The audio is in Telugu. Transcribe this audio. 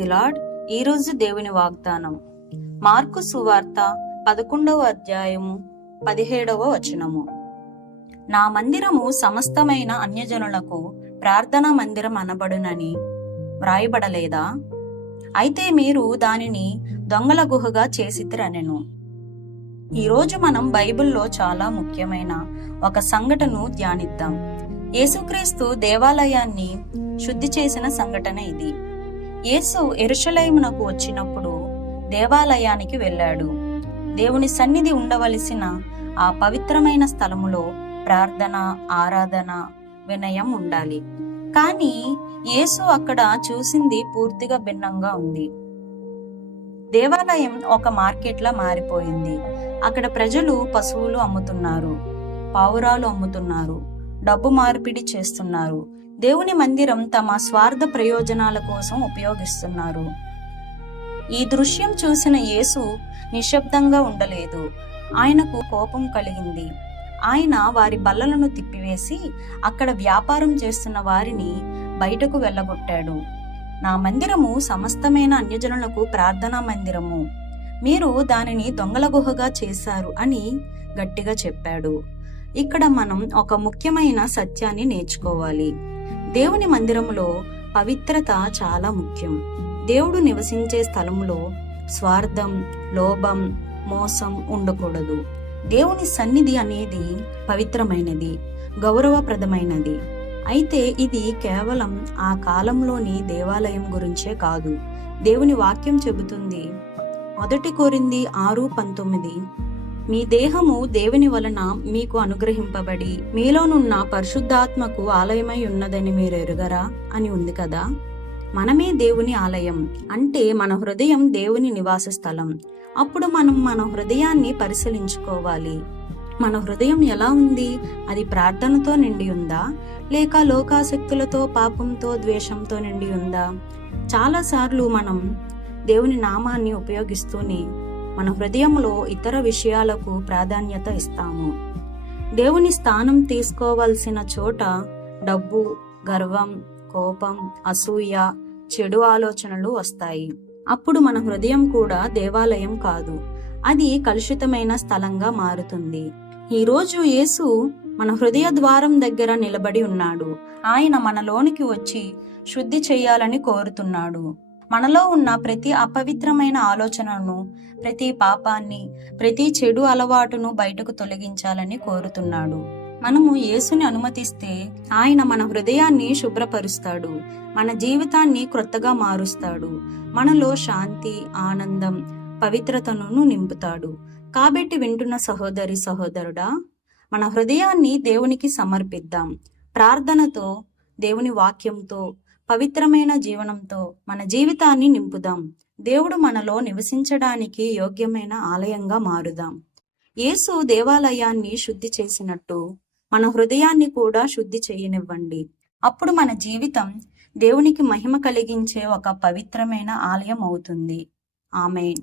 The lord. ఈరోజు దేవుని వాగ్దానం మార్కు సువార్త 11వ అధ్యాయము 17వ వచనము. నా మందిరము సమస్తమైన అన్యజనులకు ప్రార్థనా మందిరం అనబడునని వ్రాయబడలేదా? అయితే మీరు దానిని దొంగల గుహగా చేసితిరనెను. ఈరోజు మనం బైబిల్లో చాలా ముఖ్యమైన ఒక సంఘటనను ధ్యానిద్దాం. యేసుక్రీస్తు దేవాలయాన్ని శుద్ధి చేసిన సంఘటన ఇది. యేసు యెరూషలేమునకు వచ్చినప్పుడు దేవాలయానికి వెళ్ళాడు. దేవుని సన్నిధి ఉండవలసిన ఆ పవిత్రమైన స్థలములో ప్రార్థన, ఆరాధన, వినయం ఉండాలి. కానీ యేసు అక్కడ చూసింది పూర్తిగా భిన్నంగా ఉంది. దేవాలయం ఒక మార్కెట్లా మారిపోయింది. అక్కడ ప్రజలు పశువులు అమ్ముతున్నారు, పావురాలు అమ్ముతున్నారు, డబ్బు మార్పిడి చేస్తున్నారు. దేవుని మందిరం తమ స్వార్థ ప్రయోజనాల కోసం ఉపయోగిస్తున్నారు. ఈ దృశ్యం చూసిన యేసు నిశ్శబ్దంగా ఉండలేదు. ఆయనకు కోపం కలిగింది. ఆయన వారి బల్లలను తిప్పివేసి అక్కడ వ్యాపారం చేస్తున్న వారిని బయటకు వెళ్ళగొట్టాడు. నా మందిరము సమస్తమైన అన్యజనులకు ప్రార్థనా మందిరము, మీరు దానిని దొంగల గుహగా చేశారు అని గట్టిగా చెప్పాడు. ఇక్కడ మనం ఒక ముఖ్యమైన సత్యాన్ని నేర్చుకోవాలి. దేవుని మందిరములో పవిత్రత చాలా ముఖ్యం. దేవుడు నివసించే స్థలములో స్వార్థం, లోభం, మోసం ఉండకూడదు. దేవుని సన్నిధి అనేది పవిత్రమైనది, గౌరవప్రదమైనది. అయితే ఇది కేవలం ఆ కాలంలోని దేవాలయం గురించే కాదు. దేవుని వాక్యం చెబుతుంది, 1 కొరింథీ 6:19, మీ దేహము దేవుని వలన మీకు అనుగ్రహింపబడి మీలోనున్న పరిశుద్ధాత్మకు ఆలయమై ఉన్నదని మీరు ఎరుగరా అని ఉంది కదా. మనమే దేవుని ఆలయం అంటే మన హృదయం దేవుని నివాస స్థలం. అప్పుడు మనం మన హృదయాన్ని పరిశీలించుకోవాలి. మన హృదయం ఎలా ఉంది? అది ప్రార్థనతో నిండి ఉందా, లేక లోకాసక్తులతో, పాపంతో, ద్వేషంతో నిండి ఉందా? చాలాసార్లు మనం దేవుని నామాన్ని ఉపయోగిస్తూనే మన హృదయంలో ఇతర విషయాలకు ప్రాధాన్యత ఇస్తాము. దేవుని స్థానం తీసుకోవాల్సిన చోట డబ్బు, గర్వం, కోపం, అసూయ, చెడు ఆలోచనలు వస్తాయి. అప్పుడు మన హృదయం కూడా దేవాలయం కాదు, అది కలుషితమైన స్థలంగా మారుతుంది. ఈరోజు యేసు మన హృదయ ద్వారం దగ్గర నిలబడి ఉన్నాడు. ఆయన మనలోనికి వచ్చి శుద్ధి చేయాలని కోరుతున్నాడు. మనలో ఉన్న ప్రతి అపవిత్రమైన ఆలోచనను, ప్రతి పాపాన్ని, ప్రతి చెడు అలవాటును బయటకు తొలగించాలని కోరుతున్నాడు. మనము యేసుని అనుమతిస్తే ఆయన మన హృదయాన్ని శుభ్రపరుస్తాడు, మన జీవితాన్ని క్రొత్తగా మారుస్తాడు, మనలో శాంతి, ఆనందం, పవిత్రతను నింపుతాడు. కాబట్టి వింటున్న సహోదరి, సహోదరుడా, మన హృదయాన్ని దేవునికి సమర్పిద్దాం. ప్రార్థనతో, దేవుని వాక్యంతో, పవిత్రమైన జీవనంతో మన జీవితాన్ని నింపుదాం. దేవుడు మనలో నివసించడానికి యోగ్యమైన ఆలయంగా మారుదాం. యేసు దేవాలయాన్ని శుద్ధి చేసినట్టు మన హృదయాన్ని కూడా శుద్ధి చేయనివ్వండి. అప్పుడు మన జీవితం దేవునికి మహిమ కలిగించే ఒక పవిత్రమైన ఆలయం అవుతుంది. ఆమేన్.